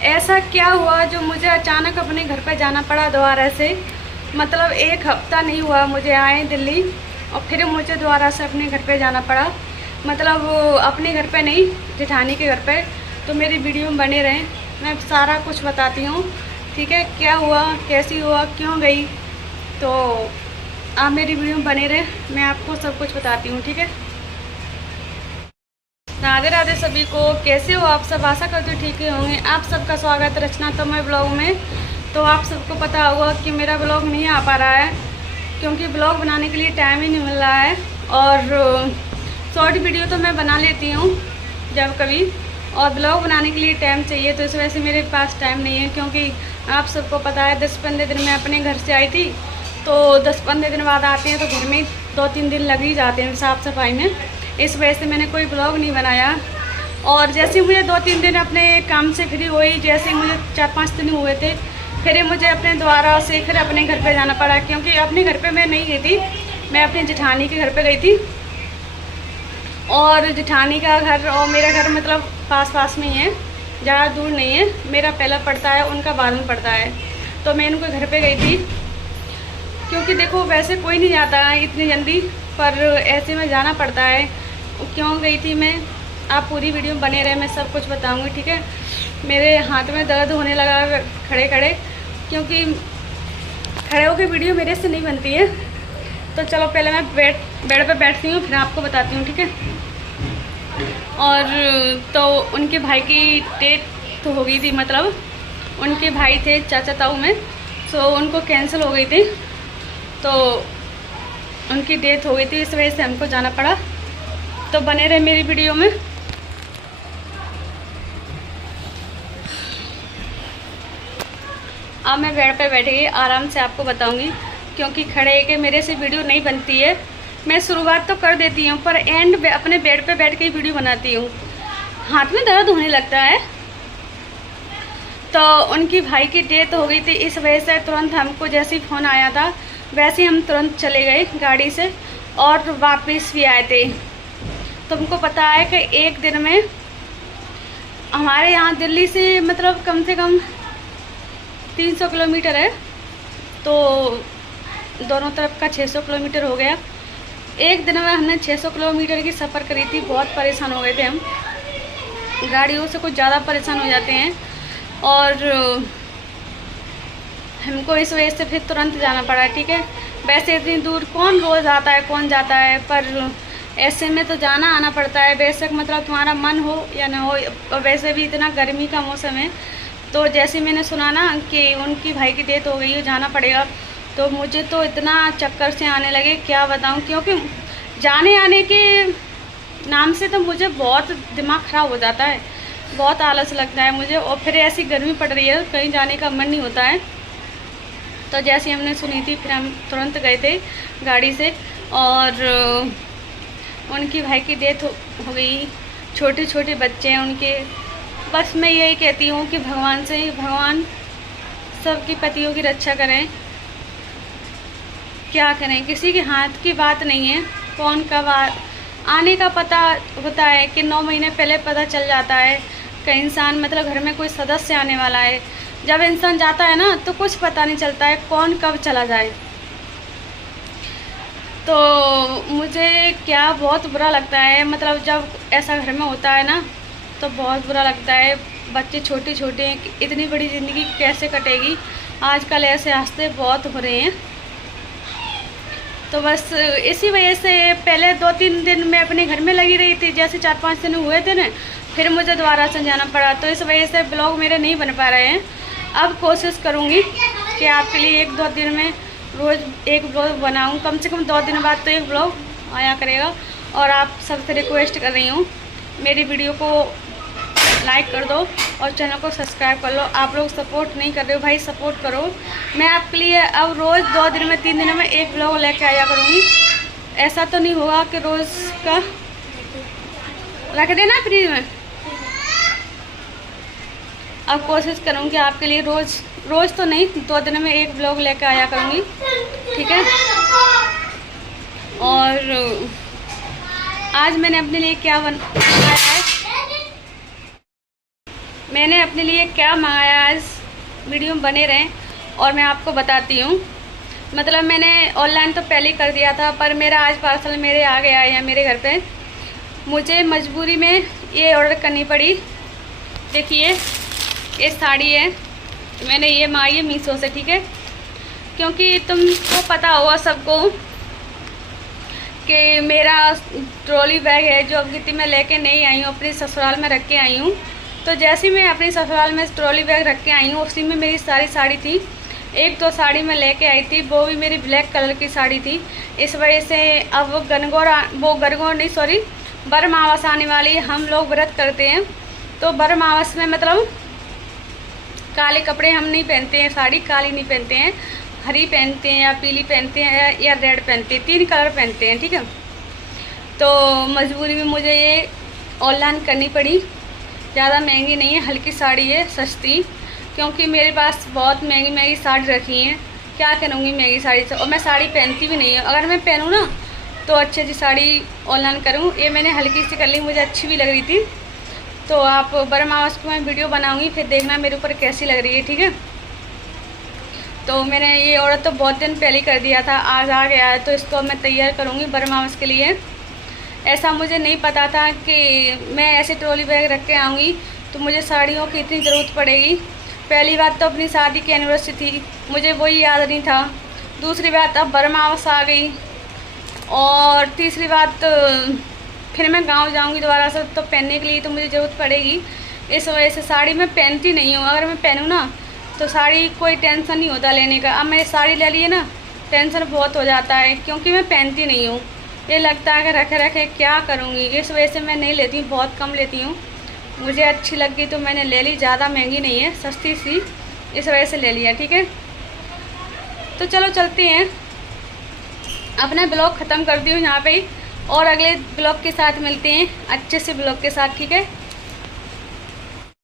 ऐसा क्या हुआ जो मुझे अचानक अपने घर पे जाना पड़ा दोबारा से। मतलब एक हफ्ता नहीं हुआ मुझे आए दिल्ली और फिर मुझे दोबारा से अपने घर पे जाना पड़ा। मतलब अपने घर पे नहीं, जेठानी के घर पे। तो मेरी वीडियो में बने रहें, मैं सारा कुछ बताती हूँ। ठीक है, क्या हुआ, कैसी हुआ, क्यों गई, तो आप मेरी वीडियो में बने रहें, मैं आपको सब कुछ बताती हूँ। ठीक है, राधे राधे सभी को। कैसे हो आप सब? आशा करती हूँ ठीक ही होंगे। आप सबका स्वागत है रचना तोमर ब्लॉग में। तो आप सबको पता होगा कि मेरा ब्लॉग नहीं आ पा रहा है क्योंकि ब्लॉग बनाने के लिए टाइम ही नहीं मिल रहा है। और शॉर्ट वीडियो तो मैं बना लेती हूँ जब कभी, और ब्लॉग बनाने के लिए टाइम चाहिए, तो इस वजह से मेरे पास टाइम नहीं है। क्योंकि आप सबको पता है 10-15 दिन में अपने घर से आई थी, तो 10-15 दिन बाद आते हैं तो घर में 2-3 दिन लग ही जाते हैं साफ़ सफाई में। इस वजह से मैंने कोई ब्लॉग नहीं बनाया। और जैसे मुझे 2-3 दिन अपने काम से फ्री हुई, जैसे मुझे 4-5 दिन हुए थे, फिर मुझे अपने दोबारा से फिर अपने घर पे जाना पड़ा। क्योंकि अपने घर पे मैं नहीं गई थी, मैं अपनी जेठानी के घर पे गई थी। और जेठानी का घर और मेरा घर मतलब पास पास में ही है, ज़्यादा दूर नहीं है। मेरा पहला पड़ता है, उनका बाद में पड़ता है। तो मैं उनके घर पे गई थी क्योंकि देखो वैसे कोई नहीं जाता है इतनी जल्दी, पर ऐसे में जाना पड़ता है। क्यों गई थी मैं, आप पूरी वीडियो में बने रहे, मैं सब कुछ बताऊंगी। ठीक है, मेरे हाथ में दर्द होने लगा खड़े खड़े, क्योंकि खड़े होकर वीडियो मेरे से नहीं बनती है। तो चलो पहले मैं बेड पे बैठती हूँ, फिर आपको बताती हूँ। ठीक है, और तो उनके भाई की डेथ तो हो गई थी, मतलब उनके भाई थे चाचा ताऊ में, तो उनको कैंसिल हो गई थी, तो उनकी डेथ हो गई थी, इस वजह से हमको जाना पड़ा। तो बने रहे मेरी वीडियो में। अब मैं बेड पे बैठ गई, आराम से आपको बताऊंगी, क्योंकि खड़े के मेरे से वीडियो नहीं बनती है। मैं शुरुआत तो कर देती हूँ, पर एंड अपने बेड पे बैठ के ही वीडियो बनाती हूँ। हाथ में दर्द होने लगता है। तो उनकी भाई की डेथ हो गई थी, इस वजह से तुरंत हमको जैसे ही फ़ोन आया था वैसे ही हम तुरंत चले गए गाड़ी से और वापस भी आए थे। तुमको पता है कि एक दिन में हमारे यहाँ दिल्ली से मतलब कम से कम 300 किलोमीटर है, तो दोनों तरफ का 600 किलोमीटर हो गया। एक दिन में हमने 600 किलोमीटर की सफ़र करी थी। बहुत परेशान हो गए थे हम, गाड़ियों से कुछ ज़्यादा परेशान हो जाते हैं, और हमको इस वजह से फिर तुरंत जाना पड़ा। ठीक है, वैसे इतनी दूर कौन रोज़ आता है, कौन जाता है, पर ऐसे में तो जाना आना पड़ता है। बेशक मतलब तुम्हारा मन हो या ना हो, वैसे भी इतना गर्मी का मौसम है। तो जैसे मैंने सुना ना कि उनकी भाई की डेथ हो गई है, जाना पड़ेगा, तो मुझे तो इतना चक्कर से आने लगे, क्या बताऊं। क्योंकि जाने आने के नाम से तो मुझे बहुत दिमाग ख़राब हो जाता है, बहुत आलस लगता है मुझे, और फिर ऐसी गर्मी पड़ रही है, कहीं जाने का मन नहीं होता है। तो जैसे हमने सुनी थी, फिर हम तुरंत गए थे गाड़ी से, और उनकी भाई की डेथ हो गई। छोटे छोटे बच्चे हैं उनके। बस मैं यही कहती हूँ कि भगवान से, भगवान सबकी पतियों की रक्षा करें। क्या करें, किसी के हाथ की बात नहीं है, कौन कब आने का पता होता है कि 9 महीने पहले पता चल जाता है कि इंसान मतलब घर में कोई सदस्य आने वाला है। जब इंसान जाता है ना तो कुछ पता नहीं चलता है कौन कब चला जाए। तो मुझे क्या बहुत बुरा लगता है, मतलब जब ऐसा घर में होता है ना तो बहुत बुरा लगता है। बच्चे छोटे छोटे हैं, इतनी बड़ी ज़िंदगी कैसे कटेगी। आजकल ऐसे हादसे बहुत हो रहे हैं। तो बस इसी वजह से पहले 2-3 दिन मैं अपने घर में लगी रही थी, जैसे 4-5 दिन हुए थे ना, फिर मुझे दोबारा से जाना पड़ा। तो इस वजह से ब्लॉग मेरे नहीं बन पा रहे हैं। अब कोशिश करूँगी कि आपके लिए 1-2 दिन में रोज़ एक ब्लॉग बनाऊँ, कम से कम 2 दिन बाद तो एक ब्लॉग आया करेगा। और आप सबसे रिक्वेस्ट कर रही हूँ, मेरी वीडियो को लाइक कर दो और चैनल को सब्सक्राइब कर लो। आप लोग सपोर्ट नहीं कर रहे हो भाई, सपोर्ट करो। मैं आपके लिए अब रोज़ 2 दिन में 3 दिन में एक ब्लॉग लेके आया करूँगी। ऐसा तो नहीं होगा कि रोज़ का रख देना फ्रीज में। अब कोशिश करूँगी आपके लिए रोज़ तो नहीं, 2 दिन में एक ब्लॉग लेके आया करूँगी। ठीक है, और आज मैंने अपने लिए क्या बनाया है, मैंने अपने लिए क्या मंगाया आज वीडियो में बने रहें और मैं आपको बताती हूँ। मतलब मैंने ऑनलाइन तो पहले ही कर दिया था, पर मेरा आज पार्सल मेरे आ गया है मेरे घर पे। मुझे मजबूरी में ये ऑर्डर करनी पड़ी। देखिए ये साड़ी है, मैंने ये मंगाई है मीशो से, ठीक है। क्योंकि तुमको पता होगा सबको कि मेरा ट्रॉली बैग है जो अब गिट्टी में लेके नहीं आई हूँ, अपनी ससुराल में रख के आई हूँ। तो जैसे मैं अपनी ससुराल में ट्रॉली बैग रख के आई हूँ, उसी में मेरी सारी साड़ी थी। एक तो साड़ी मैं लेके आई थी, वो भी मेरी ब्लैक कलर की साड़ी थी। इस वजह से अब गणगौर नहीं सॉरी बरमावस आने वाली, हम लोग व्रत करते हैं। तो बरमावस में मतलब काले कपड़े हम नहीं पहनते हैं, साड़ी काली नहीं पहनते हैं, हरी पहनते हैं या पीली पहनते हैं या रेड पहनते हैं, 3 कलर पहनते हैं, ठीक है। तो मजबूरी में मुझे ये ऑनलाइन करनी पड़ी। ज़्यादा महंगी नहीं है, हल्की साड़ी है, सस्ती। क्योंकि मेरे पास बहुत महंगी महंगी साड़ी रखी हैं, क्या करूँगी महंगी साड़ी से, और मैं साड़ी पहनती भी नहीं हूँ। अगर मैं पहनूँ ना तो अच्छी अच्छी साड़ी ऑनलाइन करूँ। ये मैंने हल्की सी कर ली, मुझे अच्छी भी लग रही थी। तो आप बरमावस को मैं वीडियो बनाऊँगी, फिर देखना मेरे ऊपर कैसी लग रही है, ठीक है। तो मैंने ये ऑर्डर तो बहुत दिन पहले कर दिया था, आज आ गया है, तो इसको मैं तैयार करूँगी बरमावस के लिए। ऐसा मुझे नहीं पता था कि मैं ऐसे ट्रॉली बैग रख के आऊँगी तो मुझे साड़ियों की इतनी ज़रूरत पड़ेगी। पहली बात तो अपनी शादी की एनिवर्सरी थी, मुझे वही याद नहीं था। दूसरी बात अब बरमावस आ गई, और तीसरी बात फिर मैं गांव जाऊंगी दोबारा से, तो पहनने के लिए तो मुझे ज़रूरत पड़ेगी। इस वजह से साड़ी मैं पहनती नहीं हूँ। अगर मैं पहनूँ ना तो साड़ी कोई टेंशन नहीं होता लेने का। अब मैं साड़ी ले ली है ना, टेंशन बहुत हो जाता है, क्योंकि मैं पहनती नहीं हूँ। ये लगता है कि रखे रखे क्या करूँगी, इस वजह से मैं नहीं लेती हूँ, बहुत कम लेती हूँ। मुझे अच्छी लगी तो मैंने ले ली, ज़्यादा महंगी नहीं है, सस्ती सी, इस वजह से ले लिया, ठीक है। तो चलो चलते हैं, अपना ब्लॉग ख़त्म करती हूँ यहाँ पे ही, और अगले ब्लॉग के साथ मिलते हैं अच्छे से ब्लॉग के साथ, ठीक है।